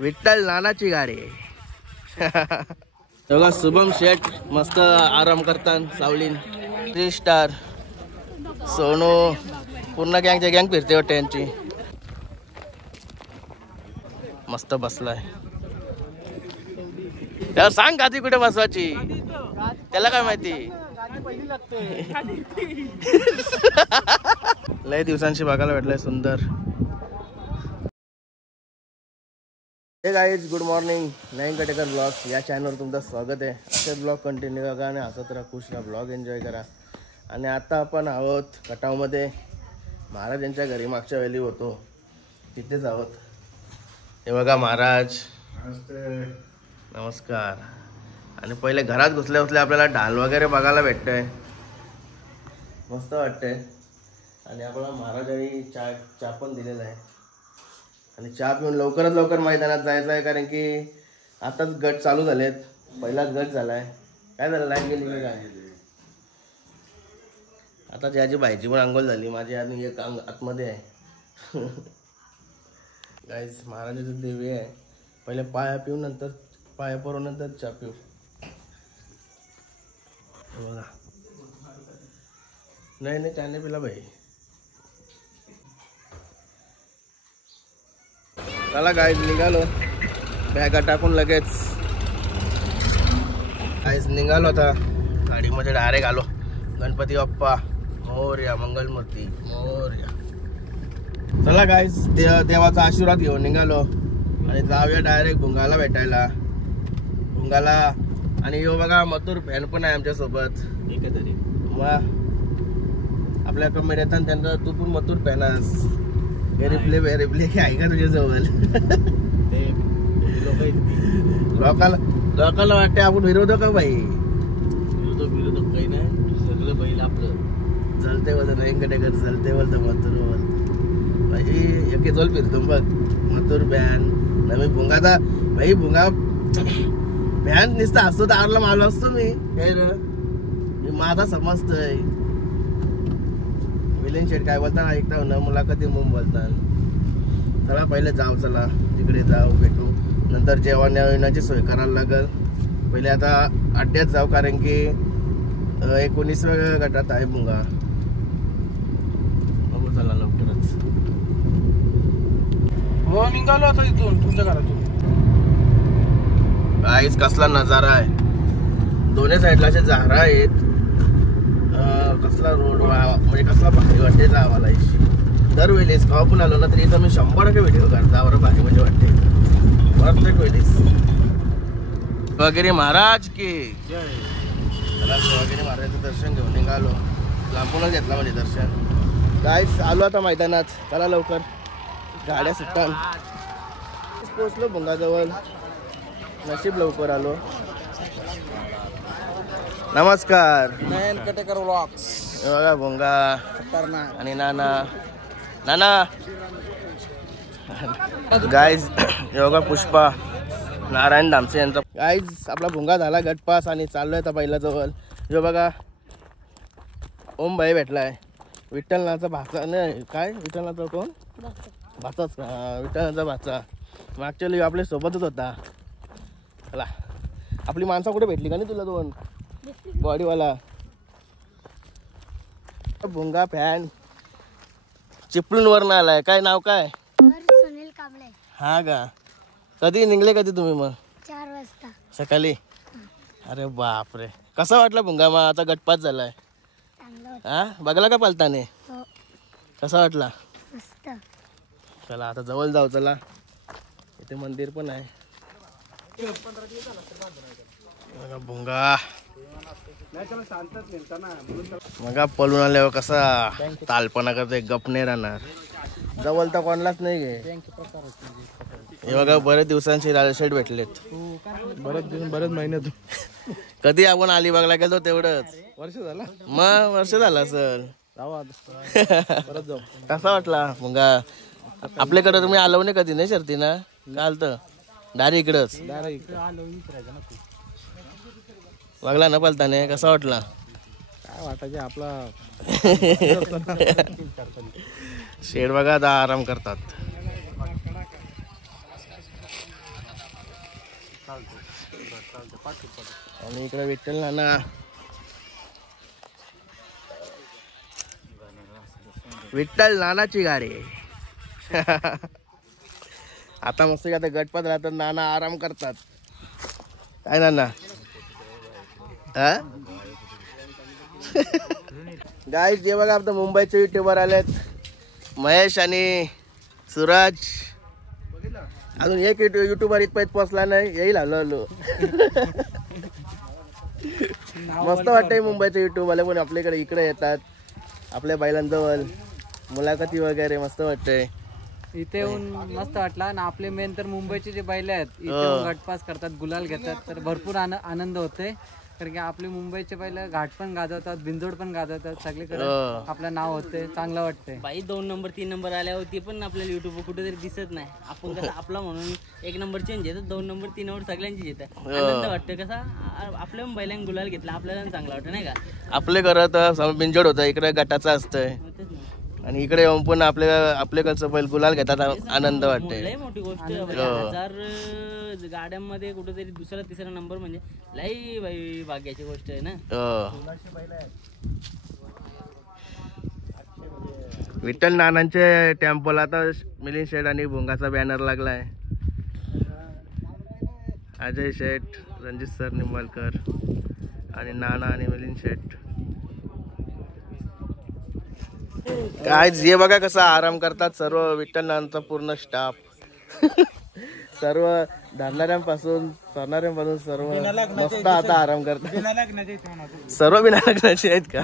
विठ्ठल नानाची गाडी. बघा शुभम शेठ मस्त आराम करतात सावलीन. 3 स्टार सोनू पूर्ण गँग फिरते वाटते यांची. मस्त बसलाय. त्याला सांग गादी कुठे बसवायची, त्याला काय माहिती. लय दिवसांशी बघायला भेटलंय सुंदर. हे गाईज गुड मॉर्निंग. नयन कटेकर ब्लॉग या चॅनलवर तुमचं स्वागत आहे. असे ब्लॉग कंटिन्यू करा आणि हसत राहा, खुश राहा, ब्लॉग एन्जॉय करा. आणि आता आपण आहोत खटावमध्ये महाराज यांच्या घरी. मागच्या वेळी होतो तिथेच आहोत. हे बघा महाराज. नमस्कार. आणि पहिले घरात घुसल्या घुसल्या आपल्याला ढाल वगैरे बघायला भेटतंय, मस्त वाटतंय. आणि आपल्याला महाराजांनी चहा पण दिलेला आहे. आणि चहा पिऊन लवकरात लवकर मैदानात जायचं आहे, कारण की आताच गट चालू झालेत. पहिलाच गट झालाय. काय झालं, लाईन गेली की काय? आता त्याची बाईची पण अंघोळ झाली माझी आणि एक आतमध्ये आहे. गाईस महाराजाचं देवी आहे. पहिले पाया पिऊ, नंतर पाया पडून नंतर चहा पिऊ. बघा नाही त्याने पिला भाई. चला गाईज निघालो, बॅगा टाकून लगेच गाईज निघालो. आता गाडीमध्ये डायरेक्ट आलो. गणपती बाप्पा मोरया, मंगलमूर्ती मोरया. चला गाईज देवाचा आशीर्वाद घेऊन निघालो आणि जाऊया डायरेक्ट भुंगाला भेटायला. भुंगाला. आणि यो बघा मथुर फॅन पण आहे आमच्या सोबत. एकतरी मग आपल्या कमेंट येतात त्यांना, तू पण मथुर फॅन आहेस. व्हेरी प्ले आहे का तुझ्या जवळ? लोकांना वाटते आपण विरोधक का भाई? विरोधक काही नाही, सगळं बैल आपलं. जलते बोलत नाही कटेकर, जलते बोलतं मथुर बोल भाई. एके जोल फिरतो बघ मथुर फॅन. नवीन भुंगाचा भाई. भुंगा फॅन नुसतं असतो तर आरला मारला असतो मी. काय मी माझा समजतोय. विलेन शेट काय बोलता ऐकता ना, मुलाखती म्हणून बोलतात. चला पहिले जाऊ, चला तिकडे जाऊ, भेटू. नंतर जेवण येण्याची सोय करायला लागल. पहिले आता अड्ड्यात जाऊ, कारण की 19व्या गटात आहे भुंगा. बघू चला लवकरच. हो निघालो आता इथून तुमच्या घरातून. काहीच कसला नजारा आहे. दोन्ही साईडला असे झाडं आहेत. कसला रोड म्हणजे कसला भारी वाटते जावाला. दरवेळेस का पण आलो ना तरी इथं मी 100% व्हिडिओ काढता. बरं भारी म्हणजे वाटते प्रत्येक वेळेस. वगैरे महाराज की वगैरे महाराजांचं दर्शन घेऊन निघालो. लांबूनच घेतला म्हणजे दर्शन. काहीच आलो आता मैदानात. चला लवकर, गाड्या सुटतात. पोचलो भुंगाजवळ. नशीब लवकर आलो. नमस्कार. नयन कटेकर व्लॉग्स. बघा भुंगा आणि नाना. गाईज योगा पुष्पा नारायण धामसे यांचा. गाईज आपला भुंगा झाला गटपास आणि चाललोय आता बैलाजवळ. जो बघा ओम भाई भेटलाय. विठ्ठलनाचा भाचा नाही काय, विठ्ठलनाचा कोण भाचाच. विठ्ठलनाचा भाचा. मागच्या वेळी आपल्या सोबतच होता. चला आपली माणसं कुठे भेटली का नाही तुला? दोन बॉडीवाला भुंगा फॅन चिपळूण वरून आलाय. काय नाव काय? सुनील कांबळे. हा का? कधी निघले कधी तुम्ही? मग 4 वाजता सकाळी. अरे बापरे. कसा वाटला भुंगा? मग आता गटपास झालाय. हा बघला का पलताने? हो. कसा वाटला? मस्त. चला आता जवळ जाऊ. चला इथे मंदिर पण आहे. भुंगा मग पळून आल्यावर कसा तालपणा करते, गप नाही राहणार. जवळ तर कोणालाच नाही गे. हे बघा बरेच दिवसांची लालशेट भेटलेत. बरेच महिन्यात. कधी आपण अलिबागला गेलो तेवढंच वर्ष झाला. मग वर्ष झालं असेल. कसा वाटला भुंगा? आपल्याकडे तुम्ही आलो नाही कधी नाही शर्ती ना? घालत दारी इकडंच लागला ना पलताने. कसा वाटला? काय वाटायचे आपला. शेड बघा आता आराम करतात. आणि इकडे विठ्ठल नाना. विठ्ठल नानाची गाडी. आता मस्त आता गटपात राहतात, नाना आराम करतात. काय नाना? गाईज जे बघा आता मुंबईचे युट्यूबर आलेत, महेश आणि सूरज. अजून एक युट्यूबर इथपर्यंत पोहोचला नाही, येईल हळूहळू. मस्त वाटतंय मुंबईचे युट्यूबवाले पण आपल्याकडे इकडे येतात, आपल्या बैलांजवळ मुलाखती वगैरे मस्त वाटतंय. इथे येऊन मस्त वाटला ना. आपले मेन तर मुंबईचे जे बैल आहेत इथे येऊन गटपास करतात, गुलाल घेतात, तर भरपूर आनंद होतोय. कारण की आपले मुंबईचे बैल घाट पण गाजवतात, बिंजोड पण गाजवतात, सगळीकडे आपलं नाव होते, चांगलं वाटतंय. बाई 2 नंबर 3 नंबर आल्यावरती पण आपल्याला युट्यूबवर कुठेतरी दिसत नाही. आपण कसं आपला म्हणून 1 नंबर चेंज येतात, 2 नंबर 3 नंबर सगळ्यांची येतात. आनंद वाटतं कसा आपल्या बैलांनी गुलाल घेतला, आपल्याला चांगला वाटतं नाही का. आपल्या घरात बिंजोड होतं, इकडे गटाचं असतंय आणि इकडे येऊन पण आपल्याकडचं बैल गुलाल घेतात, आनंद वाटते. लय मोठी गोष्ट. 1000 गाड्यांमध्ये कुठेतरी दुसरा तिसरा नंबर म्हणजे लय बाई भाग्याची गोष्ट आहे ना. विठ्ठल नानांचे टेम्पोला आता मिलिंद शेठ आणि भोंगाचा बॅनर लागलाय. अजय शेठ, रणजित सर निंबाळकर आणि नाना आणि मिलिंद शेठ. काय जे बघा कसा आराम करतात सर्व विठ्ठल नानांचा पूर्ण स्टाफ. सर्व धरणाऱ्यांपासून सरणाऱ्यांपासून सर्व मस्त आता आराम करतात. सर्व बिना लग्नाचे आहेत का?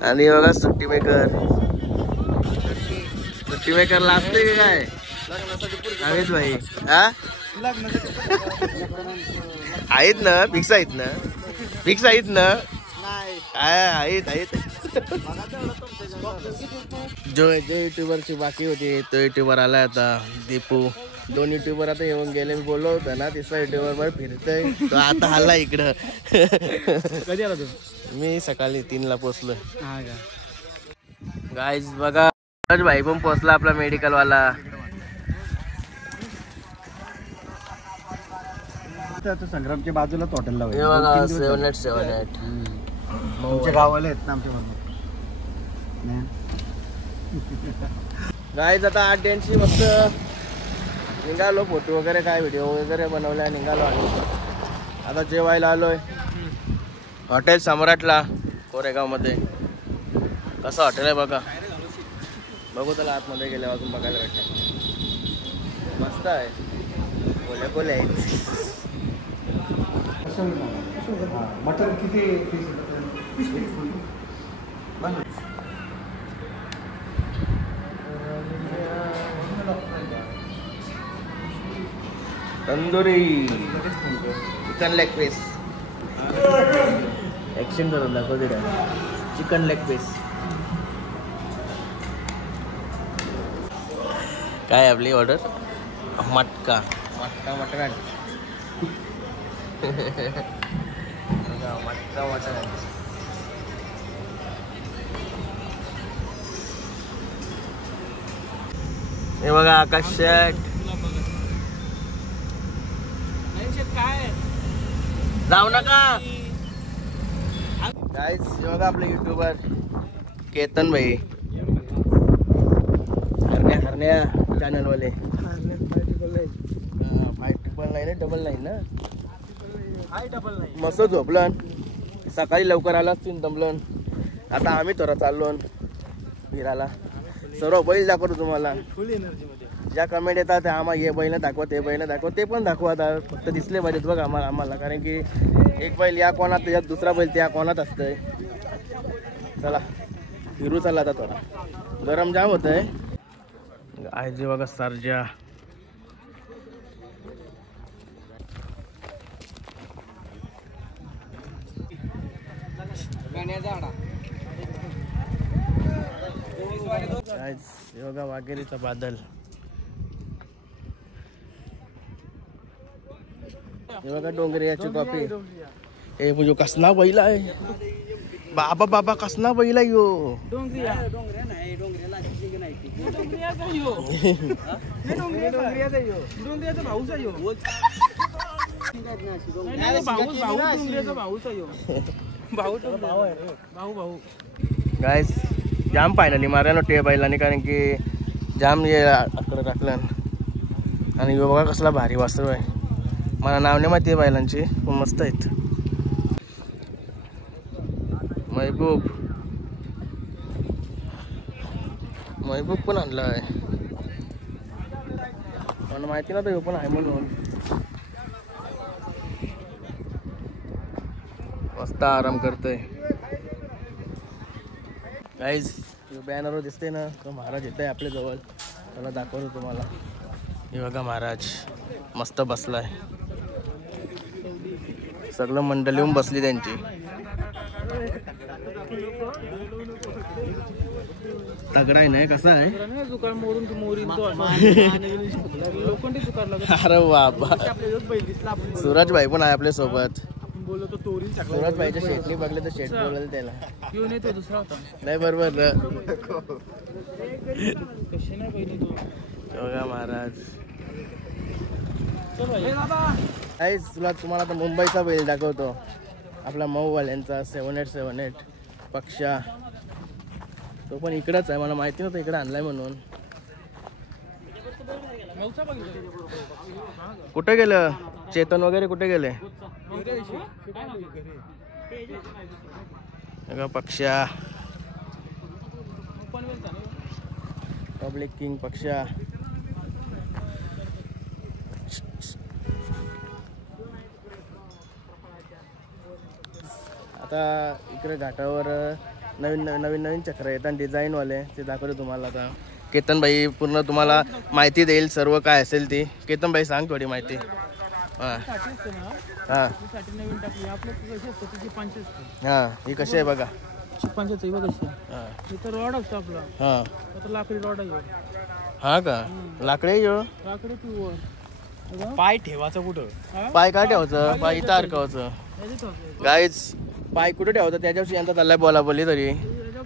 आणि बघा सुट्टी मेकरला असते की काय आहेत भाई? हा आहेत ना, फिक्स आहेत ना, फिक्स आहेत ना. काय आहेत जो युट्यूबरची बाकी होती तो युट्यूबर आला आता, दीपू. 2 युट्यूबर आता येऊन गेले. मी बोललो होतो ना 3रा युट्यूबर वर फिरतोय तो आता आला इकडं. कधी आला तू? मी सकाळी 3ला पोचलो. गाईज बघा भाई पण पोचला आपला मेडिकल वाला. संग्रामच्या बाजूलाच हॉटेलला 787 तुमच्या गावाला आहेत ना आमच्या बरोबर. गाईज आता 8 डेंटची मस्त निघालो, फोटो वगैरे काय व्हिडिओ वगैरे बनवल्या, निघालो. आणि आता जेवायला आलोय हॉटेल सम्राटला कोरेगाव मध्ये. कसं हॉटेल आहे बघा, बघू त्याला आतमध्ये गेल्यावर अजून बघायला भेटतं. मस्त आहे, कोले आहेत. मटन किती tandoori chicken leg piece. Action करून दाखव तिला. चिकन लेग पीस काय आपली ऑर्डर? मटका मटण. मटका मटण. हे बघा आकाश शेट. जाऊ नका गाईज. हे बघा आपले युट्यूबर केतन भाई, हरण्या चॅनल वाले. 599 999 ना. मस्त झोपलं, सकाळी लवकर आला दमलं. आता आम्ही थोडा चाललो फिरायला. सर्व बैल दाखवतो तुम्हाला. फुल एनर्जी मध्ये. ज्या कमेंट येतात ते आम्हाला हे बैल दाखवा, ते बैल दाखवा, ते पण दाखवा. आता फक्त दिसले पाहिजेत बघ आम्हाला. कारण की एक बैल या कोणात त्याच्यात दुसरा बैल त्या कोणात असतंय. चला फिरू चला आता. थोडा गरम जाम होतंय. आज बघा सर्जा. बघा वाघेरीचा बादल. हे बघा डोंगरी याची कॉपी. हे म्हणजे कसला बैल आहे बाबा बाबा कसला बैला यो गाइस जाम फायनली मारायला टे बैलाने कारण की जाम ये आकडे टाकलं आणि यो बघा कसला भारी वासरू आहे मला नाव नाही माहिती आहे बैलांची पण मस्त आहेत महबूब पण आणला आहे मला माहिती ना तो पण आहे म्हणून मस्त आराम करतोय गाईज बॅनरवर दिसते ना तो महाराज येत आहे आपल्या जवळ त्याला दाखवतो तुम्हाला हे बघा महाराज मस्त बसलाय सगळं मंडळी येऊन बसली त्यांची तगडा आहे ना कसा आहे अरे बाबा सूरज भाई पण आहे आपल्या सोबत सूरज भाईच्या शेटनी बघले तर शेट बोलल त्याला नाही बरोबर बघा महाराज तुला तुम्हाला आता मुंबईचा बैल दाखवतो आपला मऊवाल्यांचा 7878 पक्षा तो पण इकडंच आहे मला माहिती नव्हतं इकडे आणलाय म्हणून कुठे गेलं चेतन वगैरे कुठे गेले पक्षा पब्लिक किंग पक्षा आता इकडे घाटावर नवीन चक्र येतात डिझाईन वाले ते दाखवतो तुम्हाला आता केतन भाई पूर्ण तुम्हाला माहिती देईल सर्व काय असेल ती केतन भाई सांग थोडी माहिती हां ही कशी आहे बघा रॉड असतो आपला हां लाकडी रॉड आहे हा का लाकडे पाय ठेवायचं कुठं पाय काय ठेवायचं पाय इथं अडकावायचं गाईच पाय कुठे ठेवायचं त्याच्यावरची यांचा चाललाय बोला बोली तरी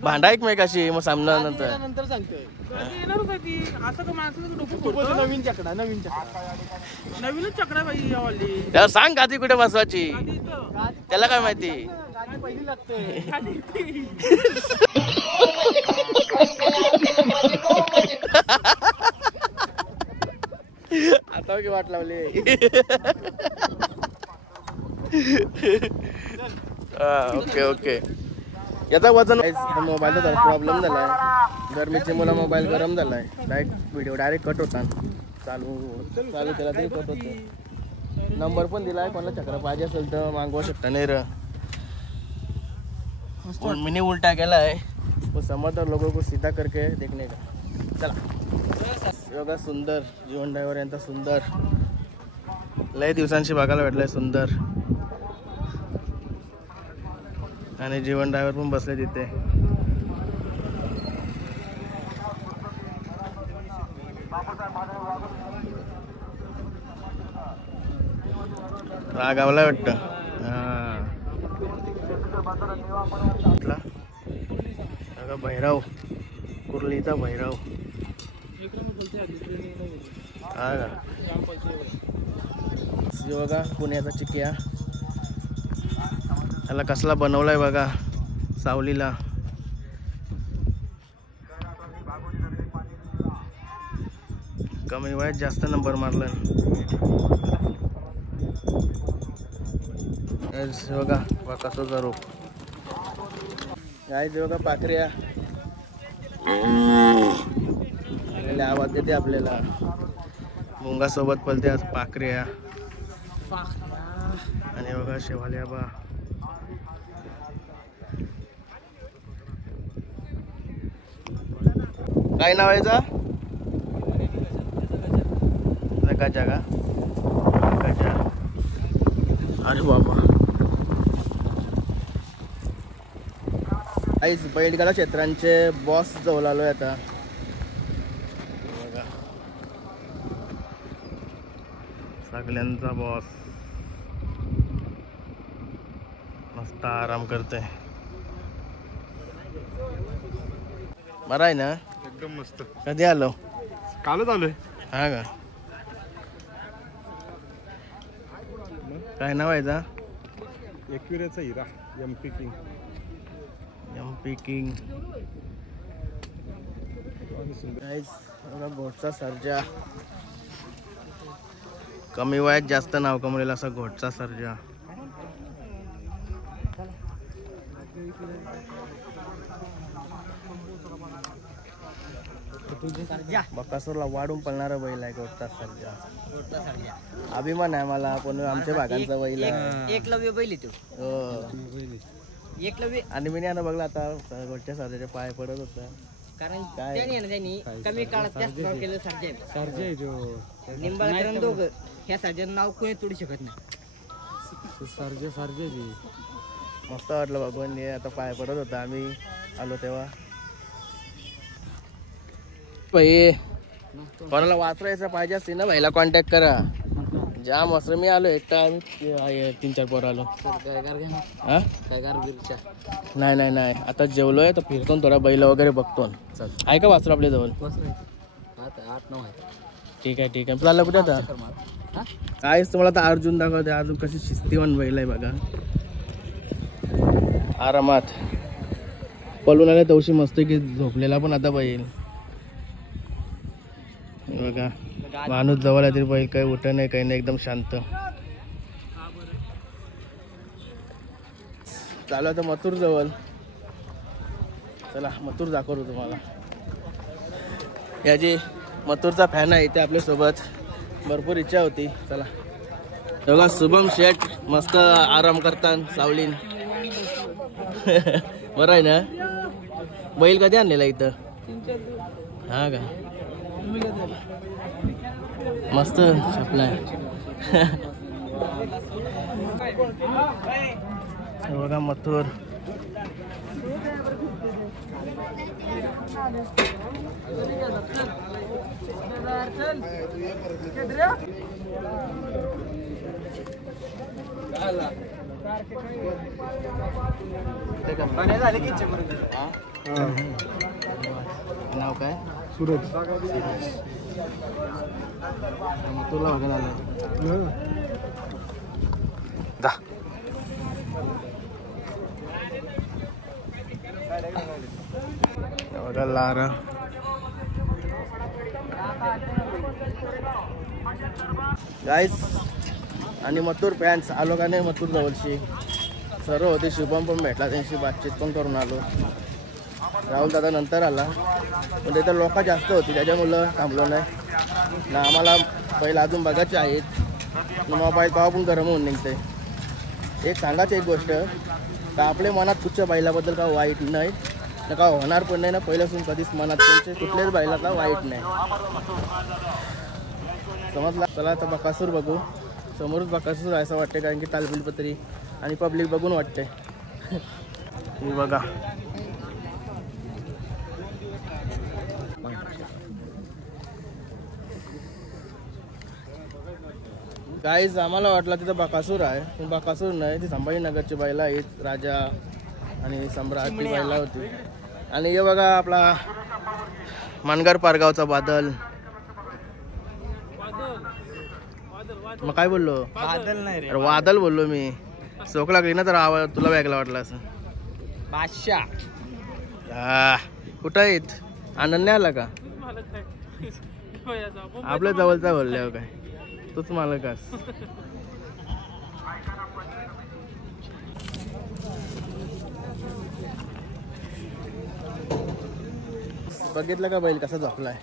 भांडा एकमेकाशी मग सामना नंतर सांगतोय असं का माणसाचं नवीन चकडा नवीनच चक्र बाई यावाली त्याला सांग गादी कुठे बसवायची त्याला काय माहिती पहिली लागतोय आता की वाट लावली ओके याचा वजन मोबाईलचा जरा प्रॉब्लेम झालाय गरमीचे मुलं मोबाईल गरम झालाय व्हिडिओ डायरेक्ट कट होता चालू केला तरी कट होतो नंबर पण दिलाय कोणाला चक्र पाहिजे असेल तर मागवू शकता नाही र मिनी उलटा केला है वो समझदार लोगों को सीधा करके देखने का चला योगा सुंदर जीवन ड्रायव्हर यांचा सुंदर लय दिवसांशी बघायला भेटलाय सुंदर आणि जीवन ड्रायव्हर पण बसले तिथे रागावला वाटतं भैरव कुर्लीचा भैरव हा का बघा पुण्याचा चिक्या त्याला कसला बनवलाय बघा सावलीला कमी वयात जास्त नंबर मारला बघा कसं रूप काय बघा पाखऱ्या आवाज देते आपल्याला मुंगा सोबत पलते आज पाखऱ्या आणि बघा शेवाल्या बा काय नाव आहे याचा गजा का गजा अरे बाबा आईच बैलगाडा क्षेत्रांचे बॉस जवळ आलोय आता बघा सगळ्यांचा बॉस मस्त आराम करते बरं आहे ना? एकदम मस्त. कधी आलो? कालच आलोय. हा का? काय नाव आहे जा? एकविराचा हिरा MP किंग. MP king. घोटचा सर्जा, कमी वयात जास्त नाव कमवलेला असा घोटचा सर्जा. बकासूरला वाढून पळणारा बैल आहे घोटचा सर्जा. अभिमान आहे मला, पण आमच्या भागांचा बैल आहे. एकलव्य बैल तो. एकलव्य. आणि मी नाही बघला आता घोटच्या सर्जाच्या पाय पडत होता. कारण त्यांनी कमी काळात जास्त नाव केलं. सर्जा आहे तो. निंबाळकर दोघं ह्या सर्जाचं नाव कोणी तोडू शकत नाही. सर्जा मस्त वाटलं बघून. आता पाय पडत होता आम्ही आलो तेव्हा. भाई कोणाला वाचरायचं पाहिजे असते ना भाईला कॉन्टॅक्ट करा. जाम वासर मी आलो एकटा. आम्ही 3-4 पोर आलो. हा? नाही नाही नाही आता जेवलोय तर फिरतो थोडा बैल वगैरे बघतो. आहे का वासर आपल्या जवळ? 8-9 आहे. ठीक आहे ठीक आहे. चाललं कुठे आता? काहीच तुम्हाला आता अर्जुन दाखवते. अर्जुन कशी शिस्तीवान बैल आहे बघा. आरामात पळून आल्या तवशी मस्त की झोपलेला पण आता बैल बघा. माणूस जवळ आहे तरी बैल काही उठ नाही काही नाही, एकदम शांत. चालू आता मथुर जवळ. चला मथुर दाखवतो तुम्हाला. याची मथुरचा फॅन आहे इथे आपल्यासोबत. भरपूर इच्छा होती. चला बघा शुभम शेठ मस्त आराम करतात सावलीन. बरं आहे ना? बैल कधी आणलेला इथं? हा का? मस्त छापलाय. बघा मथुर. नाव काय? सूरज. तुला बघायला आलं. बघा लारा. गाईस आणि मथुर फॅन्स आलो का नाही मथुर जवळशी. सर्व होते. शुभम पण भेटला, त्यांची बातचीत पण करून आलो. राहुल दादा नंतर आला पण तिथं लोक जास्त होती त्याच्यामुळं थांबलो नाही ना. आम्हाला बैल अजून बघायचे आहेत. मोबाईल पावा पण गरम होऊन निघते. एक सांगायची एक गोष्ट का आपल्या मनात कुठच्या बैलाबद्दल का वाईट नाही ना, का होणार पण नाही ना. पहिल्यापासून कधीच मनात त्यांचे कुठल्याच बैलाचा वाईट नाही. समजला? चला आता बकासूर बघू. समोरच बकासूर असं वाटते कारण की तालबिलपत्री आणि पब्लिक बघून वाटते. मी बघा गाईज आम्हाला वाटलं तिथं बकासूर आहे पण बकासूर नाही. ती संभाजीनगरची बैला आहेत. राजा आणि सम्राटची बैला होती. आणि हे बघा आपला मानगर पारगावचा बादल. मग काय बोललो? बादल नाही रे, वादल बोललो मी. चोख लागली ना तर आवाज तुला वेगळा वाटला असं. बादशाह. कुठं आहेत? अनन्या आला का? आपल्या जवळचा बोलल्यावर काय तूच मालक आहेस. बघितलं का बैल कसा झोपलाय?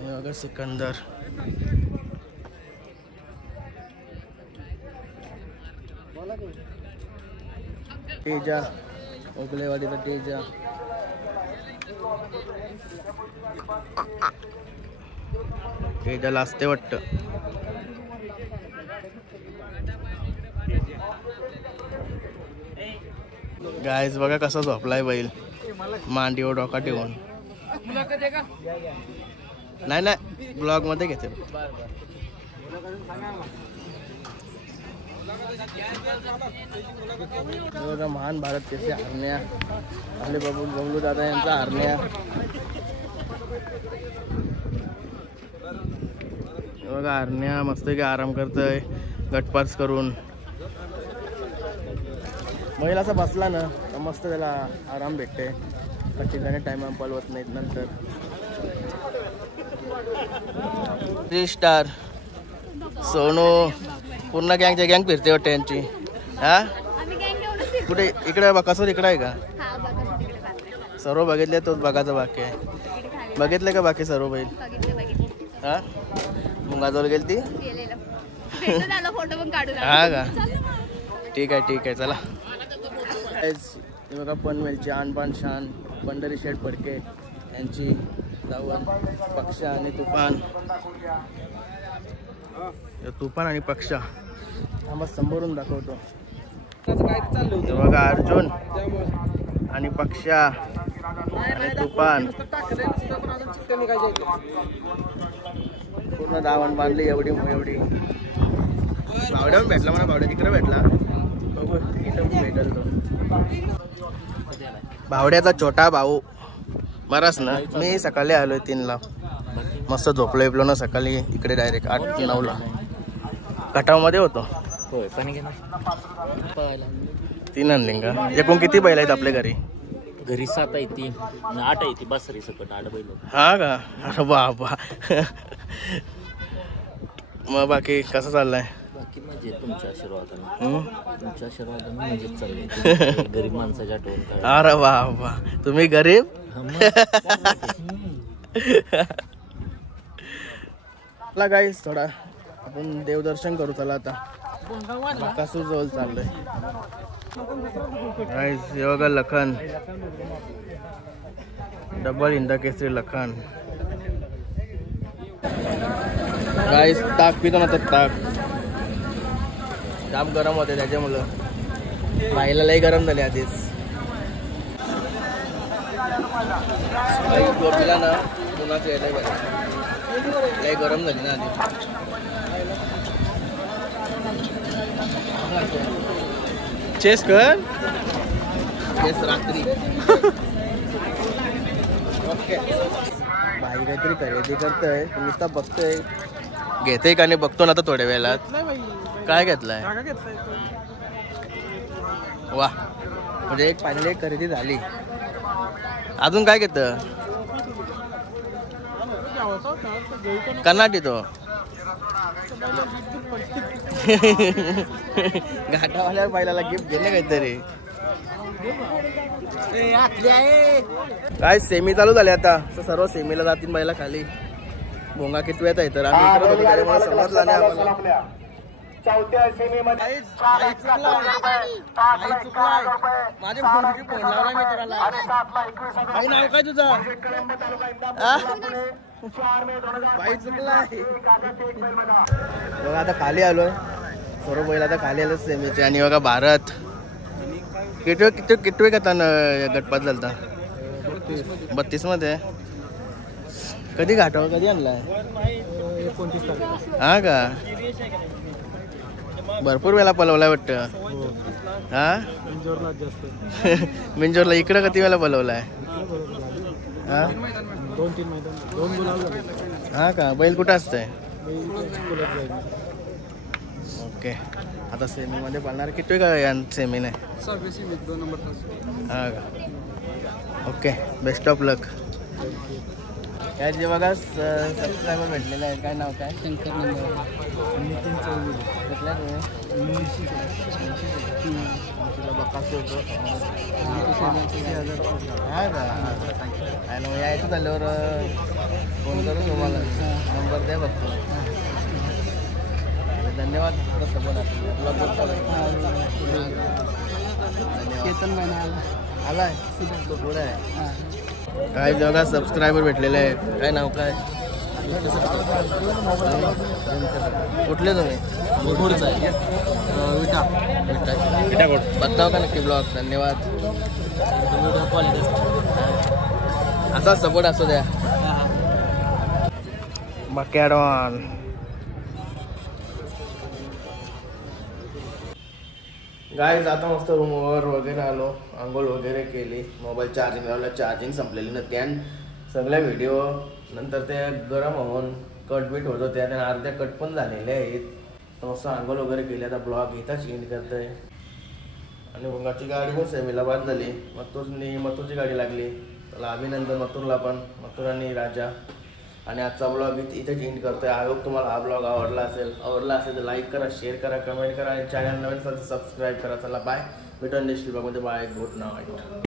बघा सिकंदर. तेजा ओगलेवाडीचा तेजा. तेजाला असते वाटतं. गाईज बघा कसा झोपलाय बैल. मांडीवर डोका ठेवून. नाही ब्लॉग मध्ये घेते. बघा महान भारत केसरी हरण्या आपले बबलू दादा यांचा हरण्या. बघा हरण्या मस्त की आराम करतोय गटपास करून. महिला असा बसला ना तर मस्त त्याला आराम भेटते. ठिकाणी टाइम पळवत नाहीत. नंतर 3 स्टार सोनू पूर्ण गँग फिरते वाटते यांची. हा कुठे इकडे बकासूर इकडे आहे का? सर्व बघितले तोच बघायचं बाकी आहे. बघितले का बाकी सर्व बैल? हा मुंगाजवळ गेली ती. हा का ठीक आहे चला. बघा पनवेलची आणबाण शान पंढरी शेठ फडके यांची धावण पक्षा आणि तुफान आणि पक्षा. आम्हाला समोरून दाखवतो. बघा अर्जुन आणि पक्षा आणि तुफान पूर्ण धावण बांधली. एवढी बावड्यावर भेटला मला. बावड्या तिकडे भेटला. बघू इथं भेटल तो बावड्याचा छोटा भाऊ. बराच ना मी सकाळी आलोय 3ला. मस्त झोपलो ना सकाळी. इकडे डायरेक्ट 8-9ला कटावमध्ये होतो. 3 आणले का? एकूण किती बैल आहेत आपल्या घरी? घरी 7 आहे, 3 8 आहे. ती बसरी सकट 8 बैल. हा का? अरे बाबा. मग बाकी कसं चाललंय? बाकी म्हणजे तुमच्या आशीर्वादाने म्हणजे चाललंय. गरीब माणसाच्या आठवण काय. अरे बाबा तुम्ही गरीब. चला गाईस थोडा आपण देवदर्शन करू. चला आता बकासूर जवळ चाललोय. गाईस हे बघा लखन डबल इंदा केसरी लखन. गाईस ताक पितो ना तर ताक जाम गरम होते त्याच्यामुळं. बाईला लई गरम झाले आधीच. पिला ना उन्हाचं यायला बरं लई गरम झाली ना आधी. चेस कर चेस रात्री. ओके बाई काहीतरी खरेदी करतोय. नुसता बघतोय घेते का नाही बघतो ना आता थोड्या वेळात. काय घेतलाय? वा म्हणजे एक फायनल एक खरेदी झाली. अजून काय घेत? कर्नाटी तो घाटावाल्या बैलाला गिफ्ट घेणे काहीतरी. काय सेमी चालू झाले आता. सर्व सेमीला जातील बैला खाली. भोंगा कितव्यात आहे तर आम्ही इकडे होतो त्यामुळे समजला नाही आम्हाला. माझ्या फोनची फोन लावला मित्राला. काही नाव काय तुझं? बाई चुकलाय. बघा आता खाली आलोय. सर्व बैल आता खाली आलो सेमीचे. आणि बघा भारत कितवे घेता गटपात झालता? 32 मध्ये. कधी घाटावर कधी आणलाय? हा का? भरपूर वेळा पलवलाय वाटतं. हा मिंजोरला. इकडं किती वेळा पलवलाय? हा 2-3 मैदान 2 गुलाल झाले. हा का? बैल कुठं असतंय? ओके आता सेमीमध्ये पळणार. किती का या सेमीने? 2 नंबर तास. हा का? ओके बेस्ट ऑफ लक. काय जे बघा सबस्क्रायबर भेटलेलं आहे. काय नाव काय? शंकर नंबर. कुठल्या तुला बकास होतो. हा का? आणि मग यायचं झाल्यावर फोन करून तुम्हाला नंबर द्या बघतो. धन्यवाद. केतन महिना आलाय तो पुढे आहे. काय बघा सबस्क्रायबर भेटलेले आहेत. काय नाव काय? कुठले तुम्ही? बताव का नक्की ब्लॉग. धन्यवाद. असा सपोर्ट असू द्या. बकॅडॉन गाईज आता मस्त रूमवर वगैरे आलो, आंघोळ वगैरे केली, मोबाईल चार्जिंग लावलं, चार्जिंग संपलेली ना त्यान सगळ्या व्हिडिओ नंतर ते गरम होऊन कटबीट होत होत्या, त्या अर्ध्या कट पण झालेल्या आहेत. तर मस्त आंघोळ वगैरे केली. आता ब्लॉग इथंच एंड करतोय. आणि भुंगाची गाडी पण सेमीला बाद झाली, मथुरची गाडी लागली. त्याला अभिनंदन मथुरला पण, मथुर आणि राजा. आणि आजचा ब्लॉग इथेच एंड करतोय. आय होप तुम्हाला हा ब्लॉग आवडला असेल तर लाईक करा, शेअर करा, कमेंट करा आणि चॅनल नवीन असेल तर सबस्क्राईब करा. चला बाय, भेटून नेक्स्ट ब्लॉगमध्ये. Bye, good night.